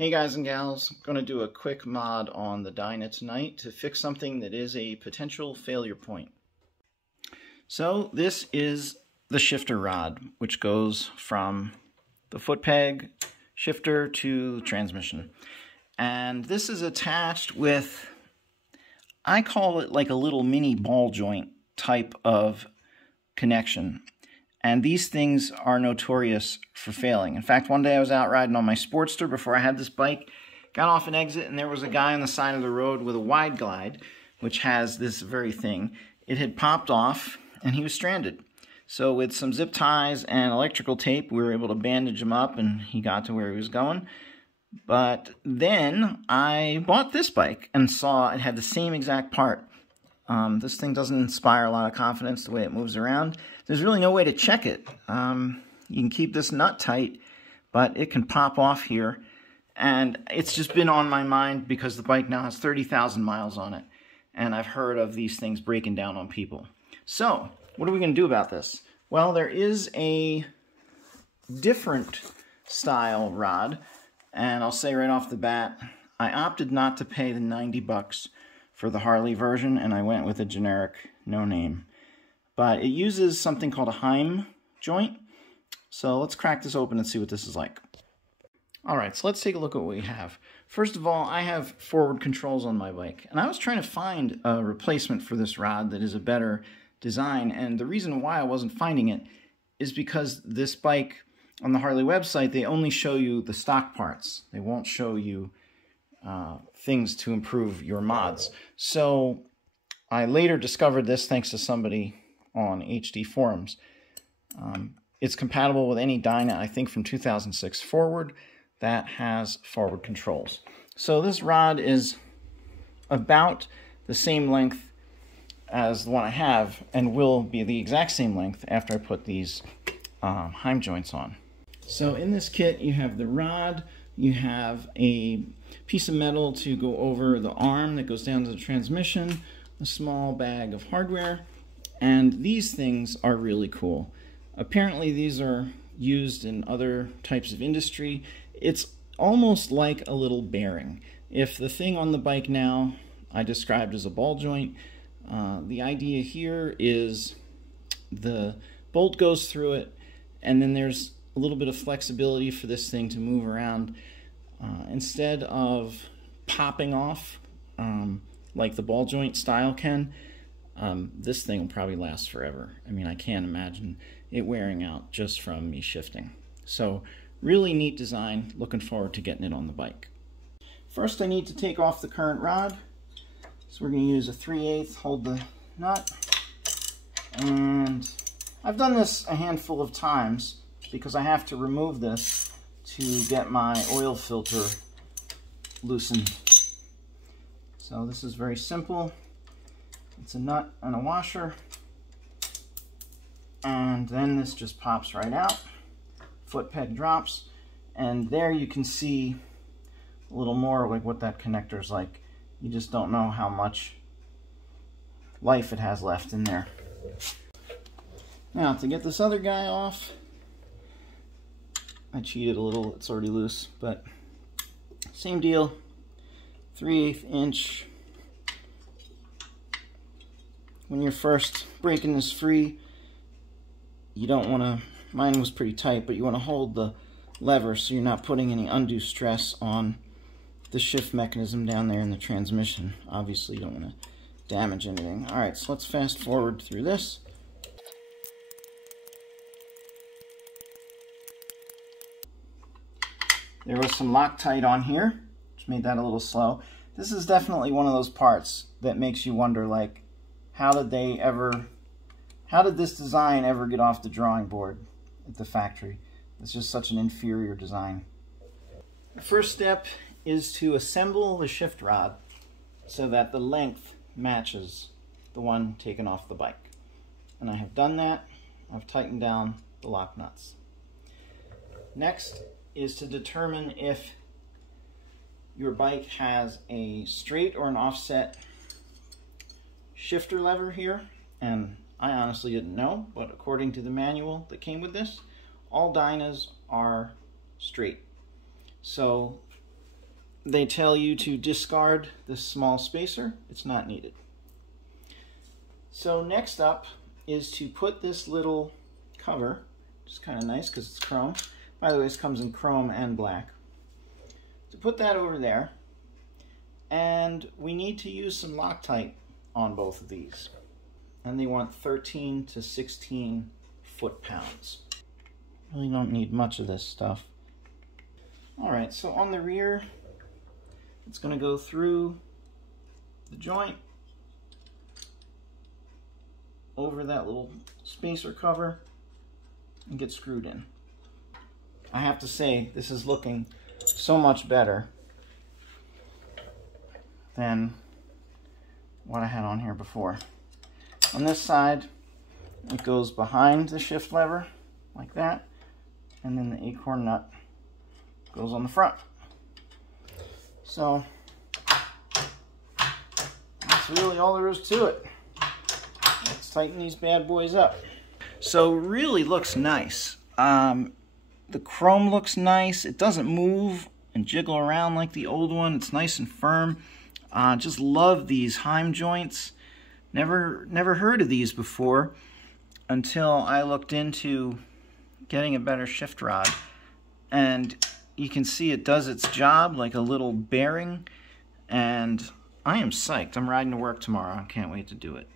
Hey guys and gals, I'm going to do a quick mod on the Dyna tonight to fix something that is a potential failure point. So this is the shifter rod, which goes from the foot peg shifter to the transmission. And this is attached with, I call it like a little mini ball joint type of connection. And these things are notorious for failing. In fact, one day I was out riding on my Sportster before I had this bike, got off an exit, and there was a guy on the side of the road with a wide glide, which has this very thing. It had popped off, and he was stranded. So with some zip ties and electrical tape, we were able to bandage him up, and he got to where he was going. But then I bought this bike and saw it had the same exact part. This thing doesn't inspire a lot of confidence the way it moves around. There's really no way to check it. You can keep this nut tight, but it can pop off here. And it's just been on my mind because the bike now has 30,000 miles on it. And I've heard of these things breaking down on people. So, what are we going to do about this? Well, there is a different style rod. And I'll say right off the bat, I opted not to pay the 90 bucks for the Harley version, and I went with a generic no-name. But it uses something called a Heim joint. So let's crack this open and see what this is like. Alright, so let's take a look at what we have. First of all, I have forward controls on my bike, and I was trying to find a replacement for this rod that is a better design, and the reason why I wasn't finding it is because this bike, on the Harley website, they only show you the stock parts. They won't show you things to improve your mods. So I later discovered this thanks to somebody on HD forums. It's compatible with any Dyna, I think from 2006 forward, that has forward controls. So this rod is about the same length as the one I have, and will be the exact same length after I put these Heim joints on. So in this kit you have the rod, you have a piece of metal to go over the arm that goes down to the transmission, a small bag of hardware, and these things are really cool. Apparently these are used in other types of industry. It's almost like a little bearing. If the thing on the bike now I described as a ball joint, the idea here is the bolt goes through it, and then there's a little bit of flexibility for this thing to move around. Instead of popping off like the ball joint style can, this thing will probably last forever. I mean, I can't imagine it wearing out just from me shifting. So really neat design, looking forward to getting it on the bike. First I need to take off the current rod. So we're going to use a 3/8, hold the nut. And I've done this a handful of times because I have to remove this to get my oil filter loosened. So this is very simple. It's a nut and a washer, and then this just pops right out. Foot peg drops, and there you can see a little more like what that connector is like. You just don't know how much life it has left in there. Now to get this other guy off, I cheated a little, it's already loose, but same deal, 3/8 inch. When you're first breaking this free, you don't want to, mine was pretty tight, but you want to hold the lever so you're not putting any undue stress on the shift mechanism down there in the transmission. Obviously you don't want to damage anything. Alright, so let's fast forward through this. There was some Loctite on here, which made that a little slow. This is definitely one of those parts that makes you wonder, like, how did this design ever get off the drawing board at the factory? It's just such an inferior design. The first step is to assemble the shift rod so that the length matches the one taken off the bike. And I have done that. I've tightened down the lock nuts. Next is to determine if your bike has a straight or an offset shifter lever here, and I honestly didn't know, but according to the manual that came with this, all Dynas are straight. So they tell you to discard this small spacer. It's not needed. So next up is to put this little cover, which is kind of nice because it's chrome. By the way, this comes in chrome and black. To put that over there, and we need to use some Loctite on both of these. And they want 13 to 16 foot-pounds. Really don't need much of this stuff. Alright, so on the rear, it's going to go through the joint, over that little spacer cover, and get screwed in. I have to say, this is looking so much better than what I had on here before. On this side, it goes behind the shift lever, like that, and then the acorn nut goes on the front. So, that's really all there is to it. Let's tighten these bad boys up. So, really looks nice. The chrome looks nice. It doesn't move and jiggle around like the old one. It's nice and firm. Just love these heim joints. Never heard of these before until I looked into getting a better shift rod. And you can see it does its job like a little bearing. And I am psyched. I'm riding to work tomorrow. I can't wait to do it.